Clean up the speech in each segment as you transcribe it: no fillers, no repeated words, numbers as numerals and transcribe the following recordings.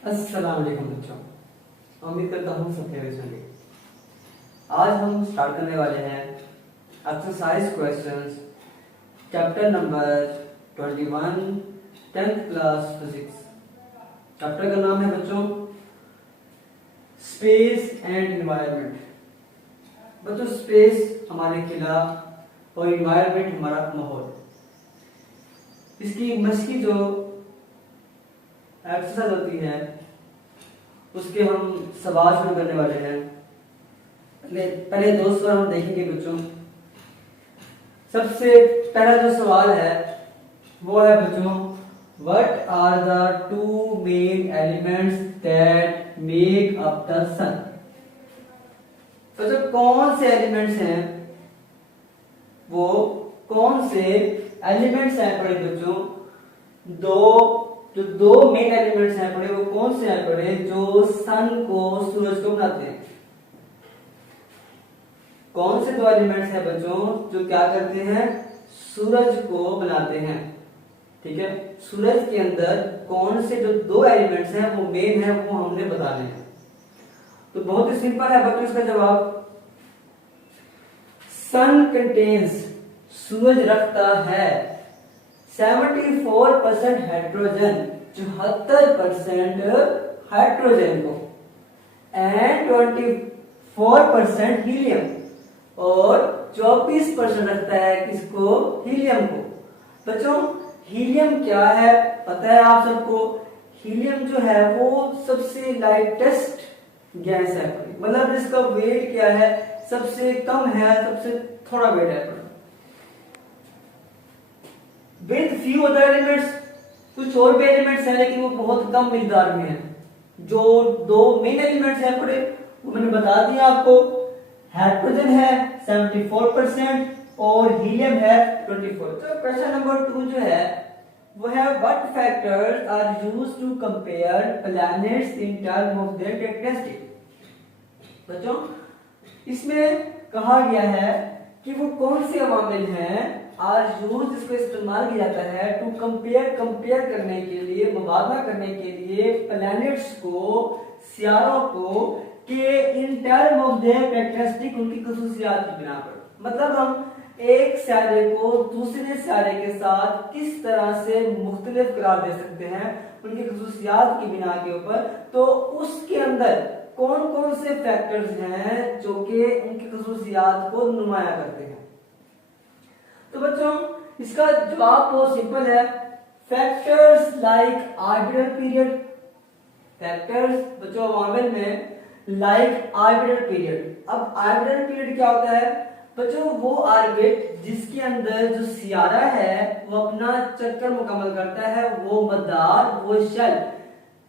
अस्सलाम वालेकुम बच्चों, उम्मीद करता हूँ सब खैरियत से होंगे। आज हम स्टार्ट करने वाले हैं exercise questions chapter number 21 10th class physics. Chapter का नाम है बच्चों स्पेस एंड एनवायरनमेंट। बच्चों स्पेस हमारे खिला और एनवायरनमेंट हमारा माहौल। इसकी मस्की जो एक्सरसाइज होती है उसके हम सवाल शुरू करने वाले हैं। पहले दो सवाल हम देखेंगे बच्चों। सबसे पहला जो सवाल है वो है बच्चों, what are the two main elements that make up the sun. तो जो कौन से एलिमेंट्स हैं, वो कौन से एलिमेंट्स हैं पढ़े बच्चों, दो मेन एलिमेंट्स हैं पढ़े, वो कौन से हैं पढ़े जो सन को सूरज को बनाते हैं। कौन से दो एलिमेंट्स हैं बच्चों जो क्या करते हैं, सूरज को बनाते हैं। ठीक है, सूरज के अंदर कौन से जो दो एलिमेंट्स हैं वो मेन है, वो हमने बताने हैं। तो बहुत ही सिंपल है बच्चों इसका जवाब। सन कंटेन्स, सूरज रखता है 74% हाइड्रोजन, 74% हाइड्रोजन को, एंड 24% हीलियम, और 24% रखता है किसको, हीलियम को। बच्चों हीलियम क्या है पता है आप सबको। हीलियम जो है वो सबसे लाइटेस्ट गैस है, मतलब इसका वेट क्या है, सबसे कम है, सबसे थोड़ा वेट है। विद फ्यू अदर एलिमेंट्स, कुछ और भी एलिमेंट्स हैं लेकिन वो बहुत कम मिकदार में है। जो दो मेन एलिमेंट्स हैं पड़े वो मैंने बता दिया आपको। हाइड्रोजन है 74% और हीलियम है 24। तो क्वेश्चन नंबर 2 जो है वो है, what factors are used to compare planets in term of their characteristic. बच्चों इसमें कहा गया है कि वो कौन से अवामिल हैं आर यूज, इसको इस्तेमाल किया जाता है टू कंपेयर करने के लिए, मुकाबला करने के लिए प्लैनेट्स को, सियारों को, के इन टर्म ऑफ देयर कैरेक्टरिस्टिक, उनकी खसूसियात की बिना पर। मतलब हम एक सियारे को दूसरे सियारे के साथ किस तरह से मुख्तलिफ करार दे सकते हैं उनकी खसूसियात की बिना के ऊपर। तो उसके अंदर कौन कौन से फैक्टर्स हैं जो कि उनकी खसूसियात को नुमाया करते हैं। तो बच्चों इसका जवाब बहुत सिंपल है, factors like orbital period. Factors बच्चों अवामिल में लाइक ऑर्बिटल पीरियड। अब ऑर्बिटल पीरियड क्या होता है बच्चों, वो ऑर्बिट जिसके अंदर जो सियारा है वो अपना चक्कर मुकम्मल करता है, वो मदार, वो शेल।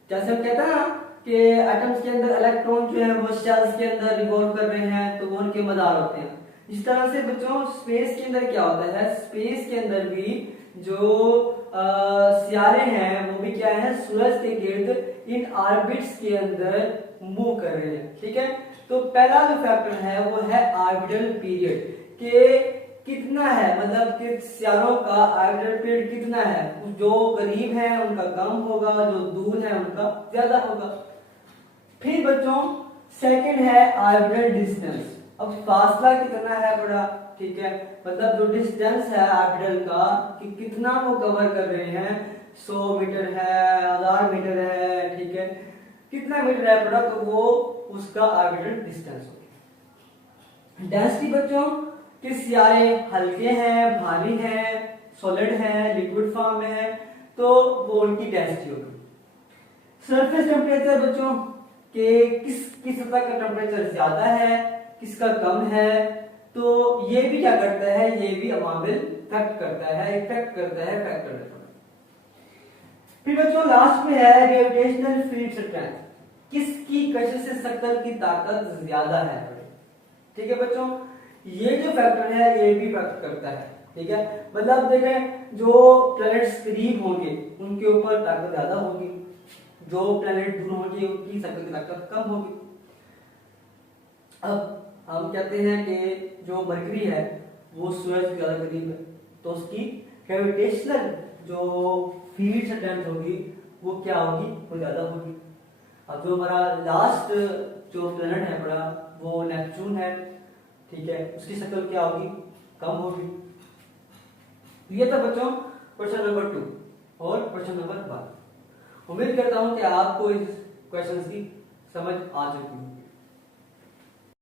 जैसे हम कहते हैं ना कि एटम्स के अंदर इलेक्ट्रॉन जो है वो शेल्स के अंदर रिवॉल्व कर रहे हैं, तो वो उनके मदार होते हैं। इस तरह से बच्चों स्पेस के अंदर क्या होता है, स्पेस के अंदर भी जो सियारे हैं वो भी क्या है, सूरज के गिर्द इन ऑर्बिट्स के अंदर मूव कर रहे हैं। ठीक है, तो पहला जो फैक्टर है वो है ऑर्बिटल पीरियड, के कितना है, मतलब कि सियारों का ऑर्बिटल पीरियड कितना है। जो करीब है उनका कम होगा, जो दूर है उनका ज्यादा होगा। फिर बच्चों सेकंड है ऑर्बिटल डिस्टेंस। अब फासला कितना है बड़ा, ठीक है, मतलब जो डिस्टेंस है ऑर्बिटल का कि कितना वो कवर कर रहे हैं, 100 मीटर है, 1000 मीटर है, ठीक है, कितना मीटर है बड़ा, तो वो उसका ऑर्बिटल डिस्टेंस हो गया। डेंसिटी बच्चों कि सियारे हल्के हैं, भारी हैं, सॉलिड हैं, लिक्विड फॉर्म में है, तो वो उनकी डेंसिटी होगी। सरफेस टेम्परेचर बच्चों के किस सतह का टेम्परेचर ज्यादा है, किसका कम है, तो ये भी क्या करता है, ये भी अवामिल इफेक्ट करता है फैक्टर। फिर बच्चों लास्ट में है ग्रेविटेशनल फील्ड स्ट्रेंथ, किसकी कशिश से शक्ल की ताकत ज्यादा है। ठीक है बच्चों, ये जो फैक्टर है ये भी इफेक्ट करता है। ठीक है, मतलब देखें जो प्लैनेट्स करीब होंगे उनके ऊपर ताकत ज्यादा होगी, जो प्लैनेट दूर होंगे उनकी शक्ल की ताकत कम होगी। अब हम कहते हैं कि जो मरकरी है वो सूरज के ज्यादा करीब है, तो उसकी ग्रेविटेशनल जो फील्ड स्ट्रेंथ होगी वो क्या होगी, वो ज्यादा होगी। अब जो हमारा लास्ट जो प्लेनेट है बड़ा वो नेपच्यून है, ठीक है, उसकी शक्ल क्या होगी, कम होगी। तो ये था बच्चों क्वेश्चन नंबर 2 और क्वेश्चन नंबर 1। उम्मीद करता हूं कि आपको इस क्वेश्चन की समझ आ चुकी है।